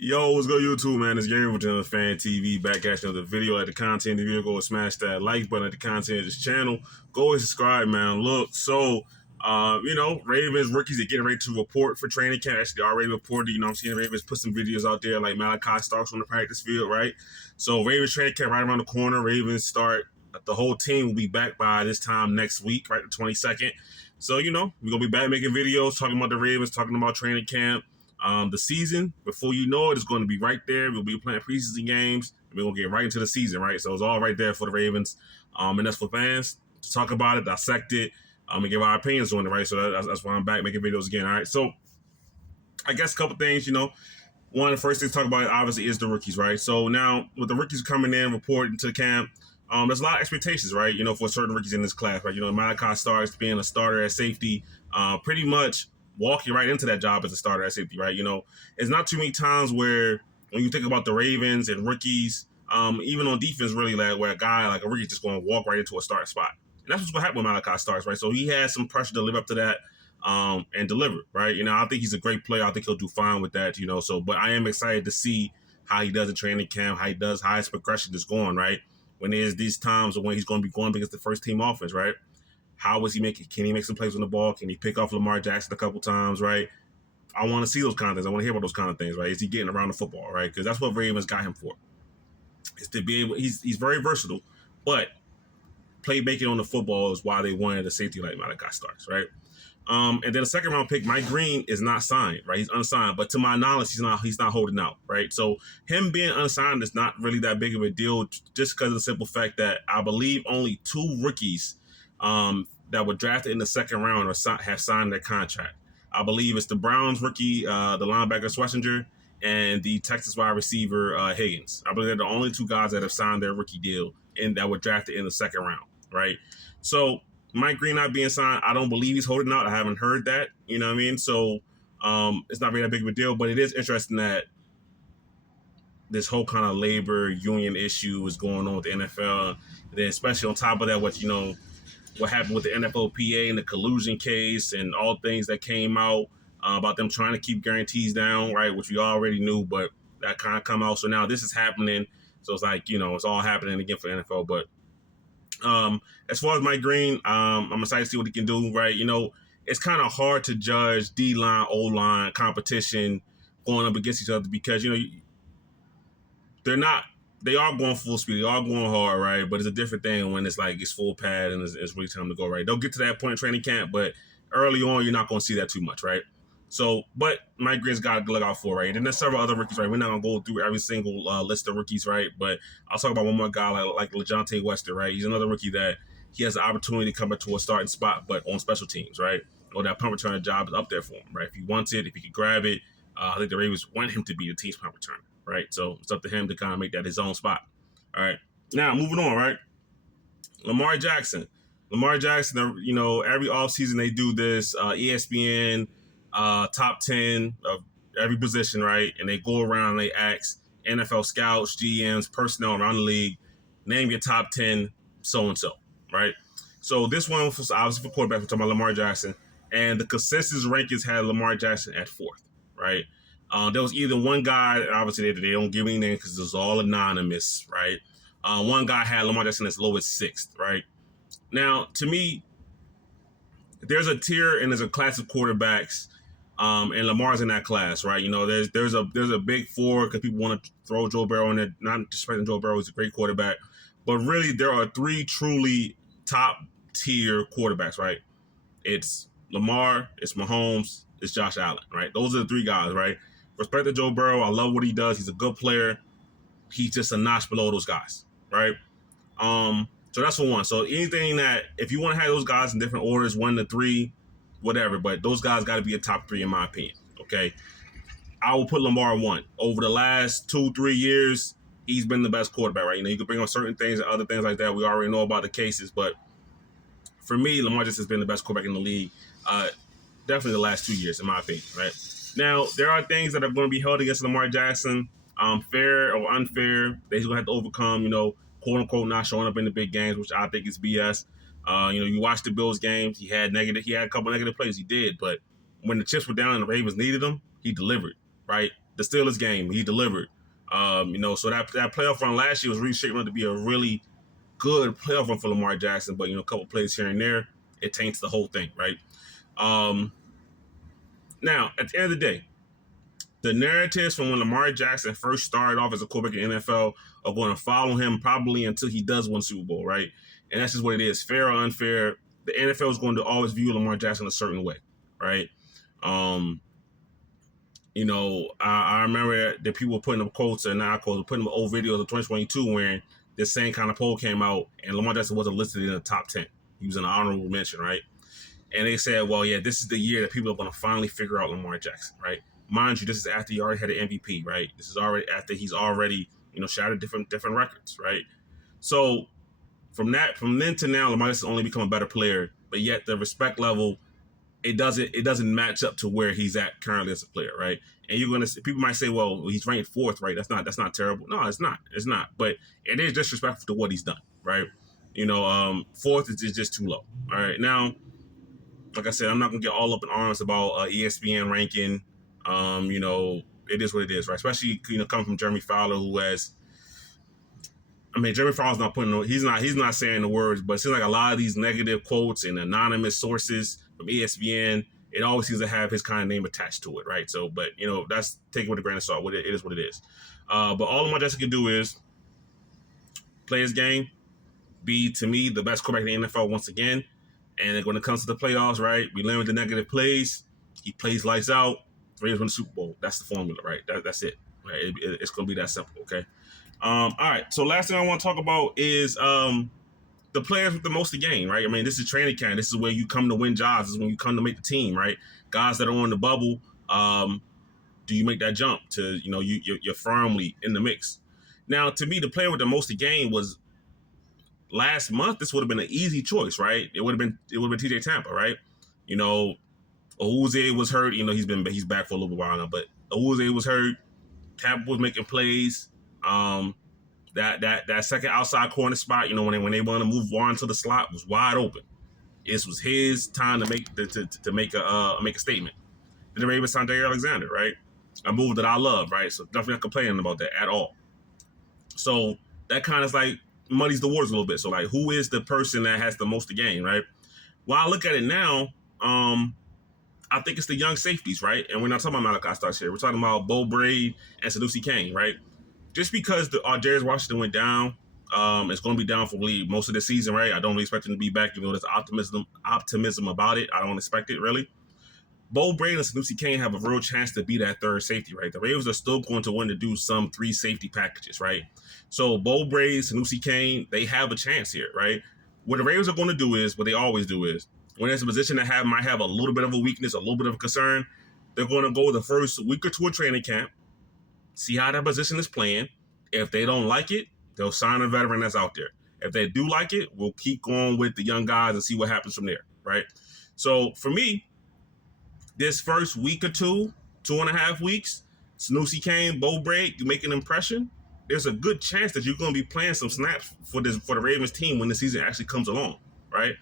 Yo, what's good, YouTube, man? It's Gary with the Fan TV. Back at you on the video. Like the content of the video, go and smash that like button at the content of this channel. Go and subscribe, man. Look, Ravens rookies are getting ready to report for training camp. Actually, already reported. I'm seeing Ravens put some videos out there like Malachi Starks on the practice field, right? So Ravens training camp right around the corner. Ravens start. The whole team will be back by this time next week, right? The 22nd. So, we're going to be back making videos, talking about the Ravens, talking about training camp. The season, before you know it, is going to be right there. We'll be playing preseason games, and we're going to get right into the season, right? So it's all right there for the Ravens. And that's for fans to talk about it, dissect it, and give our opinions on it, right? So that's why I'm back making videos again, all right? So I guess a couple things, one of the first things to talk about, obviously, is the rookies, right? So now, with the rookies coming in, reporting to the camp, there's a lot of expectations, right? For certain rookies in this class, right? Malachi Starks being a starter at safety, pretty much walking right into that job as a starter at safety, right? It's not too many times where when you think about the Ravens and rookies, even on defense, really, like where a guy like a rookie is just going to walk right into a starting spot. And that's what's going to happen with Malachi Starks, right? So he has some pressure to live up to that and deliver, right? I think he's a great player. I think he'll do fine with that, but I am excited to see how he does in training camp, how his progression is going, right? When there's these times when he's going to be going against the first team offense, right? How was he making? Can he make some plays on the ball? Can he pick off Lamar Jackson a couple times, right? I want to see those kind of things. I want to hear about those kind of things, right? Is he getting around the football, right? Because that's what Ravens got him for. Is to be able. He's very versatile, but playmaking on the football is why they wanted a safety like Malachi Starks, right? And then the second round pick, Mike Green, is not signed, right? He's unsigned, but to my knowledge, he's not holding out, right? So him being unsigned is not really that big of a deal, just because of the simple fact that I believe only two rookies that were drafted in the second round have signed their contract. I believe it's the Browns rookie, the linebacker Schlesinger, and the Texas wide receiver Higgins. I believe they're the only two guys that have signed their rookie deal and that were drafted in the second round, right? So Mike Green not being signed, I don't believe he's holding out. I haven't heard that, you know what I mean? So it's not really that big of a deal, but it is interesting that this whole kind of labor union issue is going on with the NFL. And then especially on top of that, what happened with the NFLPA and the collusion case and all things that came out about them trying to keep guarantees down, right? Which we already knew, but that kind of come out. So now this is happening. So it's like, it's all happening again for the NFL. But as far as Mike Green, I'm excited to see what he can do, right? It's kind of hard to judge D-line, O-line competition going up against each other because, they are going full speed. They are going hard, right? But it's a different thing when it's full pad and it's really time to go, right? They'll get to that point in training camp, but early on, you're not going to see that too much, right? So, but Mike Green's got to look out for, right? And there's several other rookies, right? We're not going to go through every single list of rookies, right? But I'll talk about one more guy like LeJohntay Wester, right? He's another rookie that he has the opportunity to come into a starting spot, but on special teams, right? Or that punt returner job is up there for him, right? If he wants it, if he can grab it, I think the Ravens want him to be the team's punt returner, right? So it's up to him to kind of make that his own spot. All right. Now, moving on, right? Lamar Jackson, every offseason they do this ESPN top 10 of every position, right? And they go around and they ask NFL scouts, GMs, personnel around the league, name your top 10 so-and-so, right? So this one was obviously for quarterback. We're talking about Lamar Jackson. And the consensus rankings had Lamar Jackson at 4th, right? There was either one guy, obviously they don't give any names because it's all anonymous, right? One guy had Lamar Jackson as low as 6th, right? Now, to me, there's a tier and there's a class of quarterbacks, and Lamar's in that class, right? There's a big four because people want to throw Joe Burrow in there. Not disrespecting Joe Burrow, he's a great quarterback, but really there are 3 truly top tier quarterbacks, right? It's Lamar, it's Mahomes, it's Josh Allen, right? Those are the 3 guys, right? Respect to Joe Burrow. I love what he does. He's a good player. He's just a notch below those guys, right? So that's for one. So anything that, if you want to have those guys in different orders, 1 to 3, whatever, but those guys got to be a top 3 in my opinion, okay? I will put Lamar 1. Over the last 2-3 years, he's been the best quarterback, right? You can bring on certain things and other things like that. We already know about the cases, but for me, Lamar just has been the best quarterback in the league, definitely the last 2 years, in my opinion, right? Now, there are things that are going to be held against Lamar Jackson, fair or unfair, that he's going to have to overcome, quote unquote, not showing up in the big games, which I think is BS. You watch the Bills games, he had a couple negative plays, he did, but when the chips were down and the Ravens needed him, he delivered. right? The Steelers game, he delivered. So that playoff run last year was really shaping up to be a really good playoff run for Lamar Jackson, but a couple plays here and there, it taints the whole thing, right? Now, at the end of the day, the narratives from when Lamar Jackson first started off as a quarterback in the NFL are going to follow him probably until he does win Super Bowl, right? And that's just what it is, fair or unfair. The NFL is going to always view Lamar Jackson a certain way, right? I remember that people were putting up quotes and not quotes, putting up old videos of 2022 when this same kind of poll came out and Lamar Jackson wasn't listed in the top 10. He was an honorable mention, right? And they said, well, yeah, this is the year that people are going to finally figure out Lamar Jackson, right? Mind you, this is after he already had an MVP, right? This is already after he's already, shattered different records, right? So from then to now, Lamar has only become a better player, but yet the respect level, it doesn't match up to where he's at currently as a player, right? And people might say, well, he's ranked fourth, right? That's not terrible. No, it's not. But it is disrespectful to what he's done, right? Fourth is just too low. All right, now, like I said, I'm not gonna get all up in arms about ESPN ranking. It is what it is, right? Especially coming from Jeremy Fowler, who has. Jeremy Fowler's not he's not saying the words, but it seems like a lot of these negative quotes and anonymous sources from ESPN, it always seems to have his kind of name attached to it, right? So, but that's take it with a grain of salt. It is what it is. But all Lamar Jackson can do is play his game, be to me the best quarterback in the NFL once again. And when it comes to the playoffs, right, we limit the negative plays. He plays lights out. Ravens win the Super Bowl. That's the formula, right? That's it. Right? It's going to be that simple, okay? All right. So last thing I want to talk about is the players with the most to gain, right? This is training camp. This is where you come to win jobs. This is when you come to make the team, right? Guys that are on the bubble, do you make that jump to, you're firmly in the mix. Now, to me, the player with the most to gain was last month. This would have been an easy choice, right? It would have been TJ Tampa, right? Owuzie was hurt. He's back for a little while now, but Owuzie was hurt. Tampa was making plays. That second outside corner spot, when they want to move Warren to the slot, was wide open. This was his time to make make a statement. Then the Ravens signed Jair Alexander, right? A move that I love, right? So definitely not complaining about that at all. So that kind of like muddies the waters a little bit. So like, who is the person that has the most to gain, right? Well, I look at it now, I think it's the young safeties, right? And we're not talking about Malachi Starks here. We're talking about Bo Braid and Sanusi Kane, right? Just because Darius Washington went down, it's going to be down for most of the season, right? I don't really expect him to be back, even though there's optimism about it. I don't expect it, really. Bo Braid and Sanusi Kane have a real chance to be that third safety, right? The Ravens are still going to want to do some 3 safety packages, right? So Bo Braid, Sanusi Kane, they have a chance here, right? What the Ravens are going to do is, what they always do is, when there's a position that might have a little bit of a weakness, a little bit of a concern, they're going to go the first week or two of training camp, see how that position is playing. If they don't like it, they'll sign a veteran that's out there. If they do like it, we'll keep going with the young guys and see what happens from there, right? So for me, this first week or 2.5 weeks, Sanusi Kane, Bo Braid, you make an impression. There's a good chance that you're going to be playing some snaps for the Ravens team when the season actually comes along, right?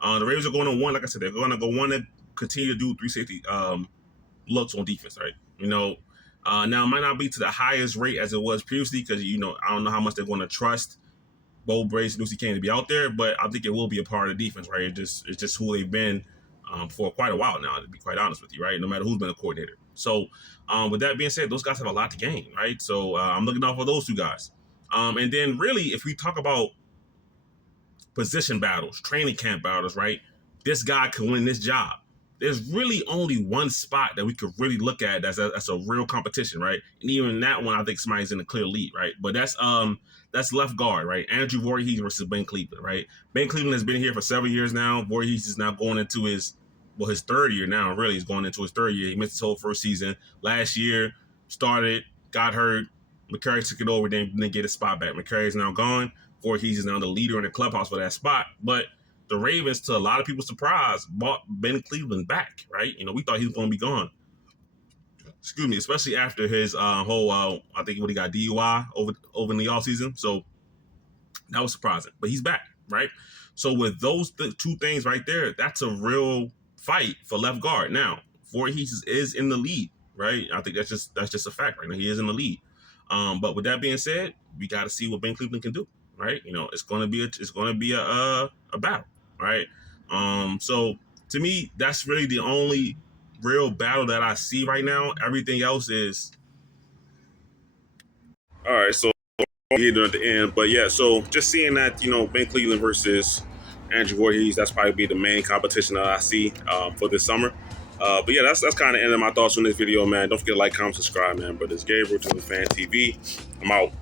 The Ravens are going to want, like I said, they're going to want to continue to do 3 safety looks on defense, right? Now it might not be to the highest rate as it was previously because I don't know how much they're going to trust Bo Braid, Sanusi Kane to be out there, but I think it will be a part of the defense, right? It's just who they've been for quite a while now, to be quite honest with you, right? No matter who's been a coordinator. So with that being said, those guys have a lot to gain, right? So I'm looking out for those 2 guys. And then really, if we talk about position battles, training camp battles, right? This guy can win this job. There's really only one spot that we could really look at that's a real competition, right? And even that one, I think somebody's in a clear lead, right? But that's left guard, right? Andrew Voorhees versus Ben Cleveland, right? Ben Cleveland has been here for several years now. Voorhees is now going into his 3rd year now. Really, he's going into his 3rd year. He missed his whole first season. Last year, started, got hurt. McCurry took it over, then didn't get his spot back. McCurry is now gone. Voorhees is now the leader in the clubhouse for that spot. But the Ravens, to a lot of people's surprise, bought Ben Cleveland back, right? We thought he was going to be gone. Excuse me, especially after his whole, I think he got DUI over in the offseason. So that was surprising. But he's back, right? So with those 2 things right there, that's a real fight for left guard. Now, Voorhees is in the lead right? I think that's just a fact right now. He is in the lead. But with that being said, we got to see what Ben Cleveland can do, right? You know, it's going to be a battle, right? So to me, that's really the only real battle that I see right now. Everything else is all right. So here at the end, but yeah. So just seeing that, you know, Ben Cleveland versus Andrew Voorhees, that's probably be the main competition that I see for this summer. But yeah, that's kind of the end of my thoughts on this video, man. Don't forget to like, comment, subscribe, man. But it's Gabriel to the Fan TV. I'm out.